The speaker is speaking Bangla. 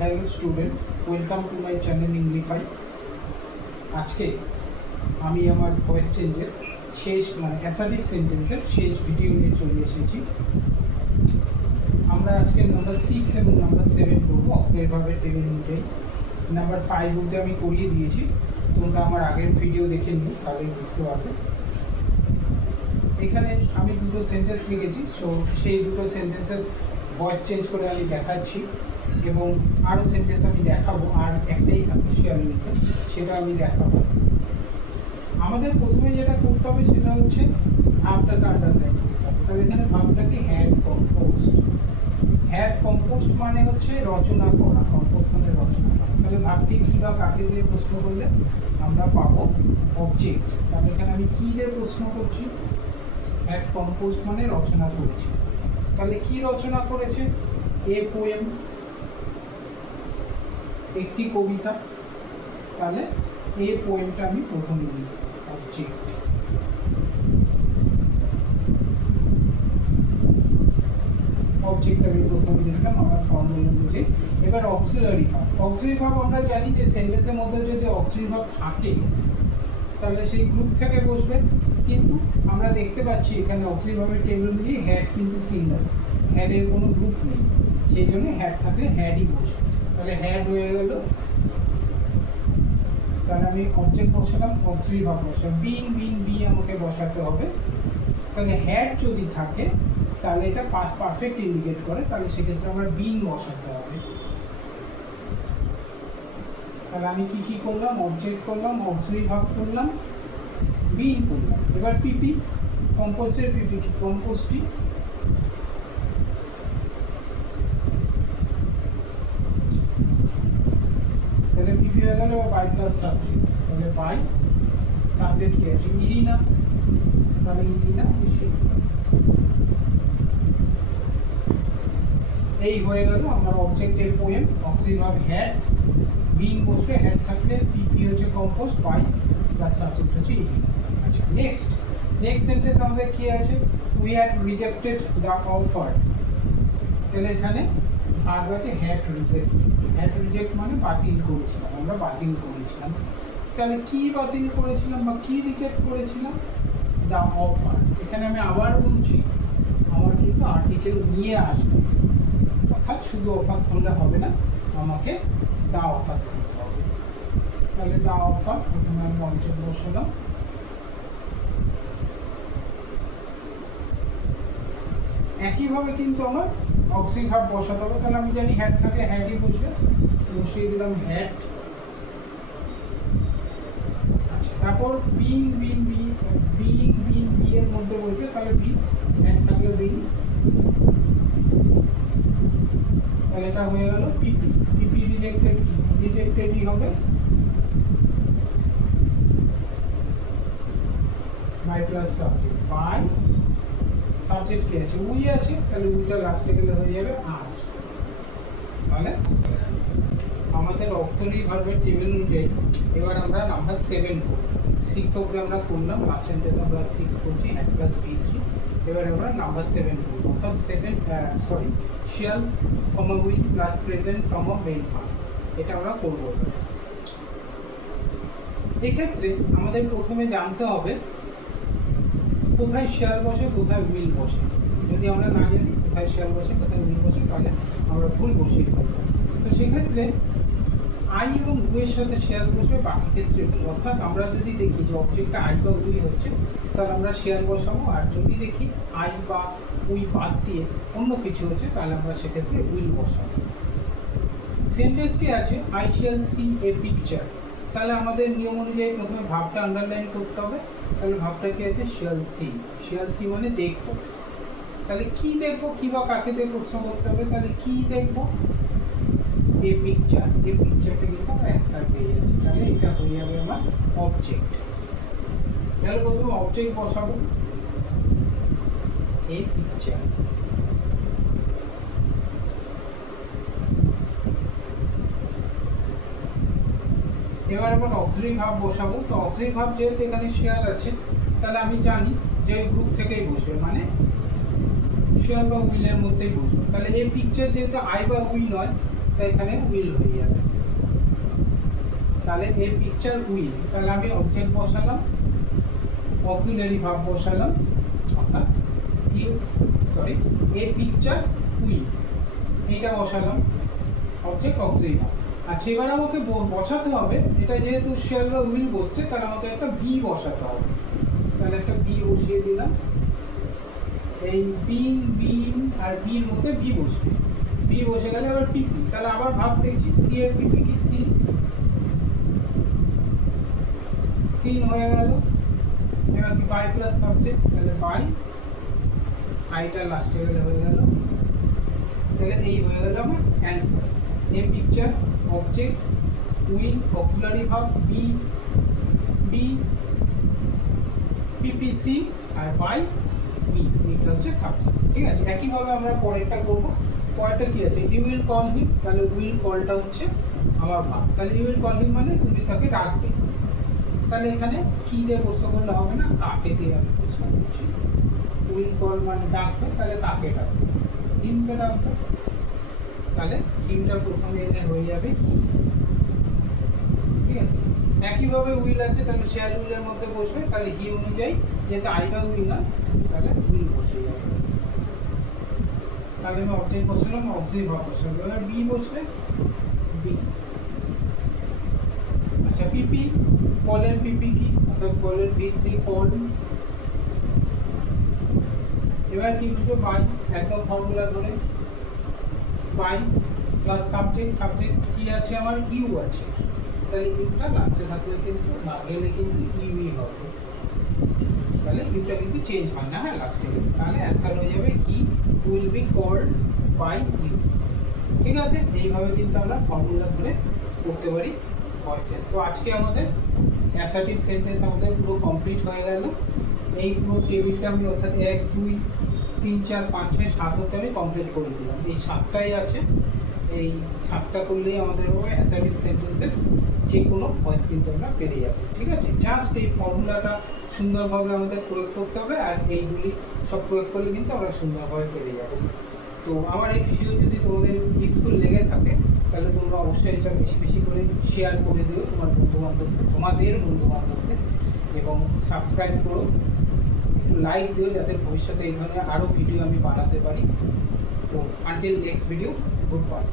Hello student, welcome to my channel Englify. আজকে আমি আমার ভয়েস চেঞ্জের শেষ অ্যাসার্টিভ সেন্টেন্সের শেষ ভিডিও নিয়ে চলে এসেছি। আমরা আজকে নাম্বার 6 এবং নাম্বার 7 করবো অক্সিলারি ভার্বের টেবিল অনুযায়ী। নাম্বার 5 অবধি আমি করিয়ে দিয়েছি, তোমরা আমার আগের ভিডিও দেখে নিও, তাহলে বুঝতে পারবে। এখানে আমি দুটো সেন্টেন্স লিখেছি, সো সেই দুটো সেন্টেন্সেস ভয়েস চেঞ্জ করে আমি দেখাচ্ছি এবং আরও সেন্টেন্স আমি দেখাবো, আর একটাই থাকবে শিয়ালিতে, সেটা আমি দেখাবো। আমাদের প্রথমে যেটা করতে হবে সেটা হচ্ছে ভাবটাকে আন্ডারলাইন করতে হবে। তাহলে এখানে ভাবটাকে হ্যাড কম্পোস্ট। হ্যাড কম্পোস্ট মানে হচ্ছে রচনা করা, কম্পোস্ট মানে রচনা করা। তাহলে ভাবটি কী বা কাকে দিয়ে প্রশ্ন করলে আমরা পাবো অবজেক্ট। তাহলে এখানে আমি কী দিয়ে প্রশ্ন করছি? হ্যাড কম্পোস্ট মানে রচনা করেছি। তাহলে কি রচনা করেছে? এ পোয়েম, একটি কবিতা। তাহলে এই পোয়েমটা আমি প্রথমে লিখব অবজেক্ট। অবজেক্ট আমি প্রথমে লিখলাম আমার ফর্মুলা অনুযায়ী। এবার অক্সিলারি ভার্ব। অক্সিলারি ভার্ব আমরা জানি যে সেন্টেন্সের মধ্যে যদি অক্সিলারি ভার্ব থাকে তাহলে সেই গ্রুপ থেকে বসবে, কিন্তু আমরা দেখতে পাচ্ছি এখানে অক্সিলারি ভার্বের টেবিল অনুযায়ী হ্যাড কিন্তু সিঙ্গেল, হ্যাডের কোনো গ্রুপ নেই, সেই জন্য হ্যাড থাকলে হ্যাডই বসবে। তাহলে হ্যাড হয়ে গেল। তাহলে আমি অবজেক্ট বসালাম, অক্সিলারি ভার্ব বসালাম, বিং বিং বি আমাকে বসাতে হবে। তাহলে হ্যাড যদি থাকে তাহলে এটা পাস্ট পারফেক্ট ইন্ডিকেট করে, তাহলে সেক্ষেত্রে আমরা বিং বসাতে হবে। তাহলে আমি কি কি করলাম? অবজেক্ট করলাম, অক্সিলারি ভার্ব করলাম, বিং করলাম। এবার পিপি, কম্পোস্টের পিপি কি? কম্পোস্টই। তাহলে পিপি হয়ে গেল বাই প্লাস সাবজেক্ট। তাহলে বাই সাবজেক্ট কি আছে? ইরিনা। তাহলে ইরিনা এই হয়ে গেল আমার অবজেক্টের poem. Auxiliary verb had, being বসবে, হ্যাড থাকলে পিপি হচ্ছে কম্পোস্ট, বাই প্লাস সাবজেক্ট হচ্ছে ইরিনা। আচ্ছা, নেক্সট সেন্টেন্স আমাদের কি আছে? We had rejected the offer. তাহলে এখানে ভার্ব আছে হ্যাড রিজেক্ট। হ্যাড রিজেক্ট মানে বাতিল করেছিলাম, আমরা বাতিল করেছিলাম। তাহলে কি বাতিল করেছিলাম বা কি রিজেক্ট করেছিলাম? The offer. এখানে আমি আবার বলছি, আমার কিন্তু আর্টিকেল নিয়ে আসবে, অর্থাৎ শুধু অফার ধরলে হবে না, আমাকে দ্য অফার ধরতে হবে। তাহলে দ্য অফার প্রথমে আমি অবজেক্ট বসালাম। একইভাবে কিন্তু আমার অক্সিলারি ভার্ব বসাতে হবে। তাহলে আমি জানি হ্যাড থাকে, হ্যাডই বুঝবে, বসিয়ে দিলাম হ্যাড। আচ্ছা, তারপর being being be, being being be এর মধ্যে বসবে, তাহলে বি, হ্যাড থাকলে বিং। তাহলে এটা হয়ে গেল পিপি। পিপি রিজেক্টেড, রিজেক্টেডই হবে by plus subject. By subject কি আছে? উই আছে, তাহলে উইটা লাস্টে গেলে হয়ে যাবে আস। তাহলে আমাদের অক্সিলারি ভার্বের টেবিল অনুযায়ী এবার আমরা নাম্বার 7 করব। 6 অবধি আমরা করলাম, লাস্ট সেন্টেন্স আমরা 6 করছি, হ্যাড প্লাস বি3। এবার আমরা নাম্বার 7 করব, অর্থাৎ shall comma will plus present form a main verb, এটা আমরা করব। এক্ষেত্রে আমাদের প্রথমে জানতে হবে কোথায় শিয়াল বসে, কোথায় উইল বসে। যদি আমরা না জানি কোথায় শিয়াল বসে, কোথায় উইল বসে, তাহলে আমরা ভুল বসিয়ে ফেলব। তো সেক্ষেত্রে আই এবং উইয়ের সাথে শিয়াল বসবে, বাকি ক্ষেত্রে উইল। অর্থাৎ আমরা যদি দেখি যে অবজেক্টটা আই বা উই হচ্ছে, তাহলে আমরা শিয়াল বসাবো, আর যদি দেখি আই বা উই বাদ দিয়ে অন্য কিছু হচ্ছে, তাহলে আমরা সেক্ষেত্রে উইল বসাবো। সেন্টেন্সটি আছে I shall see a picture. তাহলে আমাদের নিয়ম অনুযায়ী প্রথমে ভাবটা আন্ডারলাইন করতে হবে। তাহলে ভাবটা কি আছে? Shall C. শ্যাল সি মানে দেখবো। তাহলে কি দেখবো, কি বা কাকে দিয়ে প্রশ্ন করতে হবে? তাহলে কি দেখবো? A picture. এই পিকচারটা কিন্তু আমরা অ্যান্সার পেয়ে যাচ্ছি। তাহলে এটা হয়ে যাবে আমার অবজেক্ট। তাহলে প্রথমে অবজেক্ট বসাবো, এ পিকচার। এবার আবার অক্সিলারি ভার্ব বসাবো। তো অক্সিলারি ভার্ব যেহেতু এখানে শিয়াল আছে, তাহলে আমি জানি যে গ্রুপ থেকেই বসবে, মানে শিয়াল বা উইলের মধ্যেই বসবে। তাহলে এই পিকচার যেহেতু আই বা উই নয়, তাই এখানে উইল হয়ে যাবে। তাহলে এ পিকচার উইল, তাহলে আমি অবজেক্ট বসালাম, অক্সিলারি ভার্ব বসালাম, অর্থাৎ এ পিকচার উইল এইটা বসালাম, অবজেক্ট অক্সিলারি ভার্ব। আচ্ছা এবার আমাকে বসাতে হবে, এটা যেহেতু শ্যাল বা উইল বসছে তাহলে আমাকে একটা বি বসাতে হবে। তাহলে একটা বি বসিয়ে দিলাম। এই বিন আর বির মধ্যে বি বসবে, বি বসে গেলে আবার পিপি, তাহলে আবার ভাব দেখছি সি এর পিপি কি সিন হয়ে গেল। এবার কি বাই প্লাস সাবজেক্ট, তাহলে বাই, আইটা লাস্টে গেলে হয়ে গেল। তাহলে এই হয়ে গেল আমার answer. A picture, object, will, auxiliary verb, be পিপিসি আর বাই উইল, এটা হচ্ছে সাবজেক্ট। ঠিক আছে, একইভাবে আমরা পরেরটা করব। পরেরটা কি আছে, ইউ উইল কল হিম, তাহলে উইল কলটা হচ্ছে আমার ভাব, তাহলে ইউ উইল কল হিম মানে তুমি তাকে ডাকবে। তাহলে এখানে কি দিয়ে প্রশ্ন করলে হবে না, কাকে দিয়ে আমি প্রশ্ন করছি। উইল কল মানে ডাকবে, তাহলে কাকে ডাকবে, হিমকে ডাকবে। তাহলে হিমটা প্রথমে এনে হয়ে যাবে কি। ঠিক আছে, একইভাবে উইল আছে, তাহলে শ্যাল উইলের মধ্যে বসবে, তাহলে হি অনুযায়ী যেহেতু আইবা উইল না, তাহলে উইল বসে যাবে। তাহলে আমি অবজেক্ট বসালাম, অক্সিলারি ভার্ব বসালাম। এবার বি বসলে বি। আচ্ছা পিপি, কলের পিপি কি, অর্থাৎ কলের ভিত্তি কল। এবার কি বসবে, বাই, একদম ফর্মুলা ধরে বাই প্লাস সাবজেক্ট, সাবজেক্ট কি আছে আমার, ইউ আছে, তাহলে ইউটা লাস্টে থাকলে কিন্তু না গেলে কিন্তু ইউই হবে, তাহলে ইউটা কিন্তু চেঞ্জ হয় না, হ্যাঁ লাস্টে। তাহলে অ্যান্সার হয়ে যাবে he will be called by you. ঠিক আছে, এইভাবে কিন্তু আমরা ফর্মুলা ধরে করতে পারি ভয়েসের। তো আজকে আমাদের অ্যাসার্টিভ সেন্টেন্স আমাদের পুরো কমপ্লিট হয়ে গেল। এই পুরো টেবিলটা আমি অর্থাৎ 1 2 3 4 5 6 7 হতে আমি কমপ্লিট করে দিলাম। এই 7টাই আছে, এই 7টা করলেই আমাদের হবে অ্যাসার্টিভ সেন্টেন্সের যে কোনো ভয়েস কিন্তু আমরা পেরে যাব। ঠিক আছে, জাস্ট এই ফর্মুলাটা সুন্দরভাবে আমাদের প্রয়োগ করতে হবে, আর এইগুলি সব প্রয়োগ করলে কিন্তু আমরা সুন্দরভাবে পেরে যাব। তো আমার এই ভিডিও যদি তোমাদের ইউজফুল লেগে থাকে তাহলে তোমরা অবশ্যই এটা বেশি বেশি করে শেয়ার করে দিও তোমাদের বন্ধুবান্ধবদের, এবং সাবস্ক্রাইব করো, লাইক দিও, যাতে ভবিষ্যতে এই ধরনের আরও ভিডিও আমি বানাতে পারি। তো until next video, good bye.